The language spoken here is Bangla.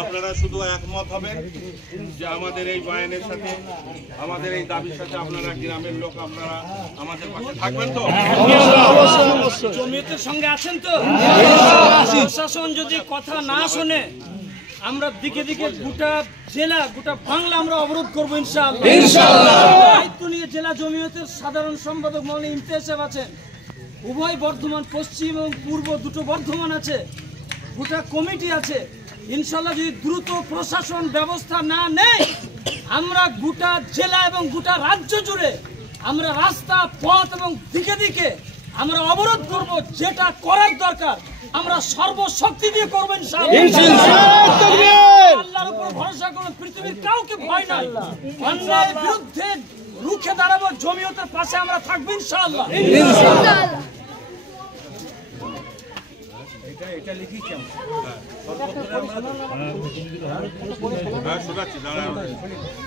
আপনারা শুধু একমত হবেন যে আমাদের এই বয়ানের সাথে, আমাদের এই দাবির সাথে আপনারা গ্রামের লোক আপনারা আমাদের পাশে থাকবেন তো? জমিয়তের সঙ্গে আছেন তো? প্রশাসন যদি কথা না শোনে আমরা দিকে দিকে গোটা জেলা, গোটা বাংলা আমরা অবরোধ করবো ইনশাআল্লাহ। দায়িত্ব নিয়ে জেলা জমিয়তের সাধারণ সম্পাদক মৌলানা ইমতিয়াজ সাহেব আছেন। উভয় বর্ধমান, পশ্চিম এবং পূর্ব দুটো বর্ধমান আছে, গোটা কমিটি আছে। ইনশাআল্লাহ যদি দ্রুত প্রশাসন ব্যবস্থা না নেয় আমরা গোটা জেলা এবং গোটা রাজ্য জুড়ে আমরা রাস্তা, পথ এবং দিকে দিকে আমরা অবরোধ করব। যেটা করার দরকার আমরা সর্বশক্তি দিয়ে করবো ইনশাআল্লাহ। আল্লাহর উপর ভরসা করবো, পৃথিবীর কাউকে ভয় নাই। অন্যায়ের বিরুদ্ধে রুখে দাঁড়াবো, জমিয়তের পাশে আমরা থাকবো ইনশাআল্লাহ। এটা লিখিছি আমরা।